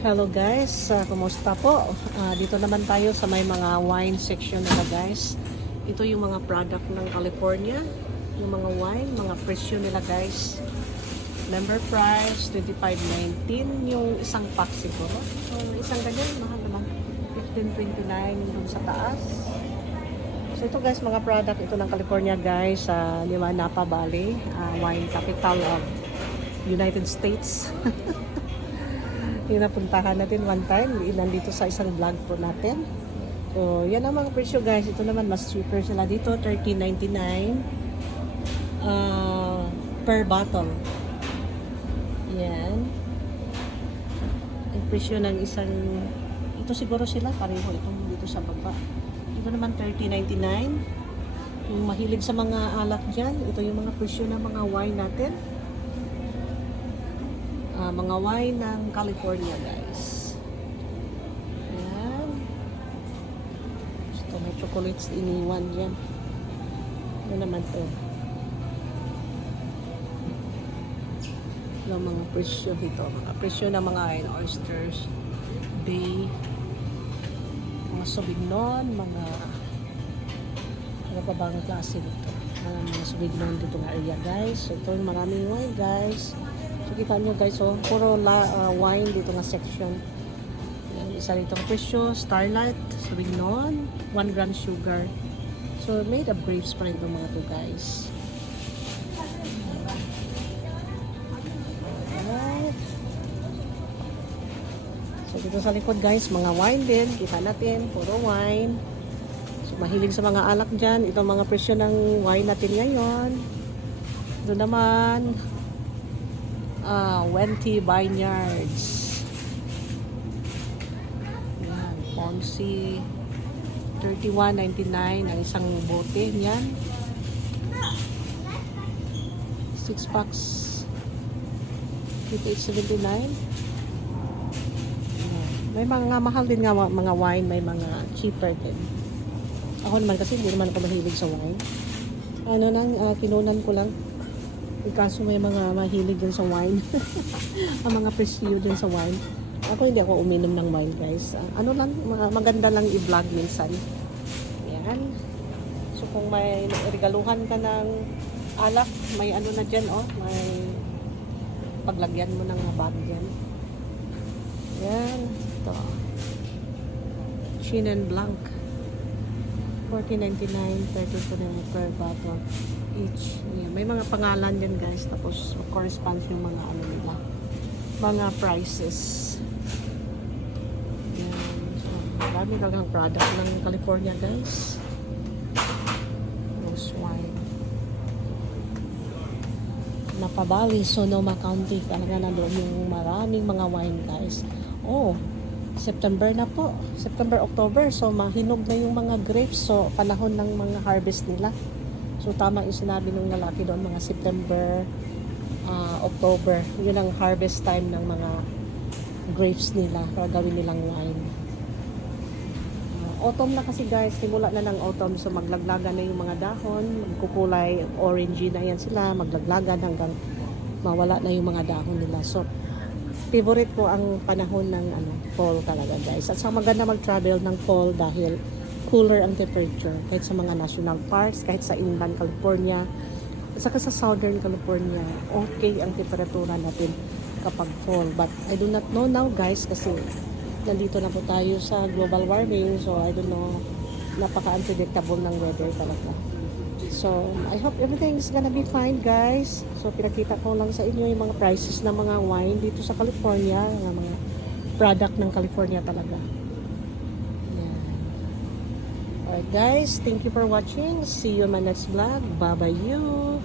Hello guys, uh, kumusta po? Ah, dito naman tayo sa may mga wine section nila guys. Ito yung mga product ng California, yung mga wine, mga presyo nila guys. Number price, 25.19 yung isang pack siguro. So, isang ganyan, mahal naman. 15.29 yung sa taas. So ito guys, mga product ito ng California guys sa Lima Napa Valley, ah, wine capital of United States. yung napuntahan natin one time, nandito sa isang vlog po natin. So, yan ang mga presyo guys. Ito naman, mas cheaper sila dito. $13.99 uh, per bottle. Yan. Ang presyo ng isang, ito siguro sila, pareho itong dito sa baba. Ito naman $13.99. Yung mahilig sa mga alak dyan, ito yung mga presyo ng mga wine natin. Ah, mga wine ng California, guys. Ayan. Gusto may chocolates iniwan dyan. Ano naman to? Yung mga presyo dito. Mga presyo ng mga wine, oysters, bay, mga sauvignon, mga ano pa bang klase dito? Mga, mga sauvignon dito ng area, guys. So, ito maraming wine, guys. So, kita nyo guys, oh, puro la, uh, wine dito nga section. Yan, isa rito ang presyo, Starlight, Sauvignon, 1 gram sugar. So, made of grapes pa rin itong mga to guys. So, dito sa likod guys, mga wine din. Kita natin, puro wine. So, mahilig sa mga alak dyan. Ito mga presyo ng wine natin ngayon. Doon naman, ah, Wenti Vineyards. Yan, Ponzi. 31.99 ang isang bote niyan. 6 packs 58.79. Yan. May mga mahal din nga mga wine, may mga cheaper din. Ako naman kasi hindi naman ako mahilig sa wine. Ano nang ah, kinunan ko lang eh, kaso may mga mahilig din sa wine. Ang mga presyo din sa wine. Ako hindi ako uminom ng wine guys. Ah, ano lang, ma- maganda lang i-vlog minsan. Yan. So kung may regaluhan ka ng alak, may ano na dyan oh, may paglagyan mo ng bag dyan. Yan. Ito. Chenin Blanc. 14.99 32 per bottle. May mga pangalan din guys. Tapos corresponds yung mga ano nila. Mga prices. Yan. So, talagang product ng California guys. Rose wine. Napa Valley, Sonoma County. Talaga nandoon yung maraming mga wine guys. Oh, September na po. September, October. So, mahinog na yung mga grapes. So, panahon ng mga harvest nila. So, tama yung sinabi ng lalaki doon, mga September, ah, October. Yun ang harvest time ng mga grapes nila. Para gawin nilang wine. Ah, autumn na kasi guys. Simula na ng autumn. So, maglaglagan na yung mga dahon. Magkukulay, orangey na yan sila. Maglaglagan hanggang mawala na yung mga dahon nila. So, favorite ko ang panahon ng ano, fall talaga guys. At sa maganda mag-travel ng fall dahil cooler ang temperature kahit sa mga national parks, kahit sa inland California, at saka sa southern California, okay ang temperatura natin kapag fall. But I do not know now guys kasi nandito na po tayo sa global warming so I don't know napaka-unpredictable ng weather talaga. So, I hope everything is gonna be fine, guys. So, pinakita ko lang sa inyo yung mga prices ng mga wine dito sa California, ng mga product ng California talaga. Alright, guys. Thank you for watching. See you in my next vlog. Bye-bye you.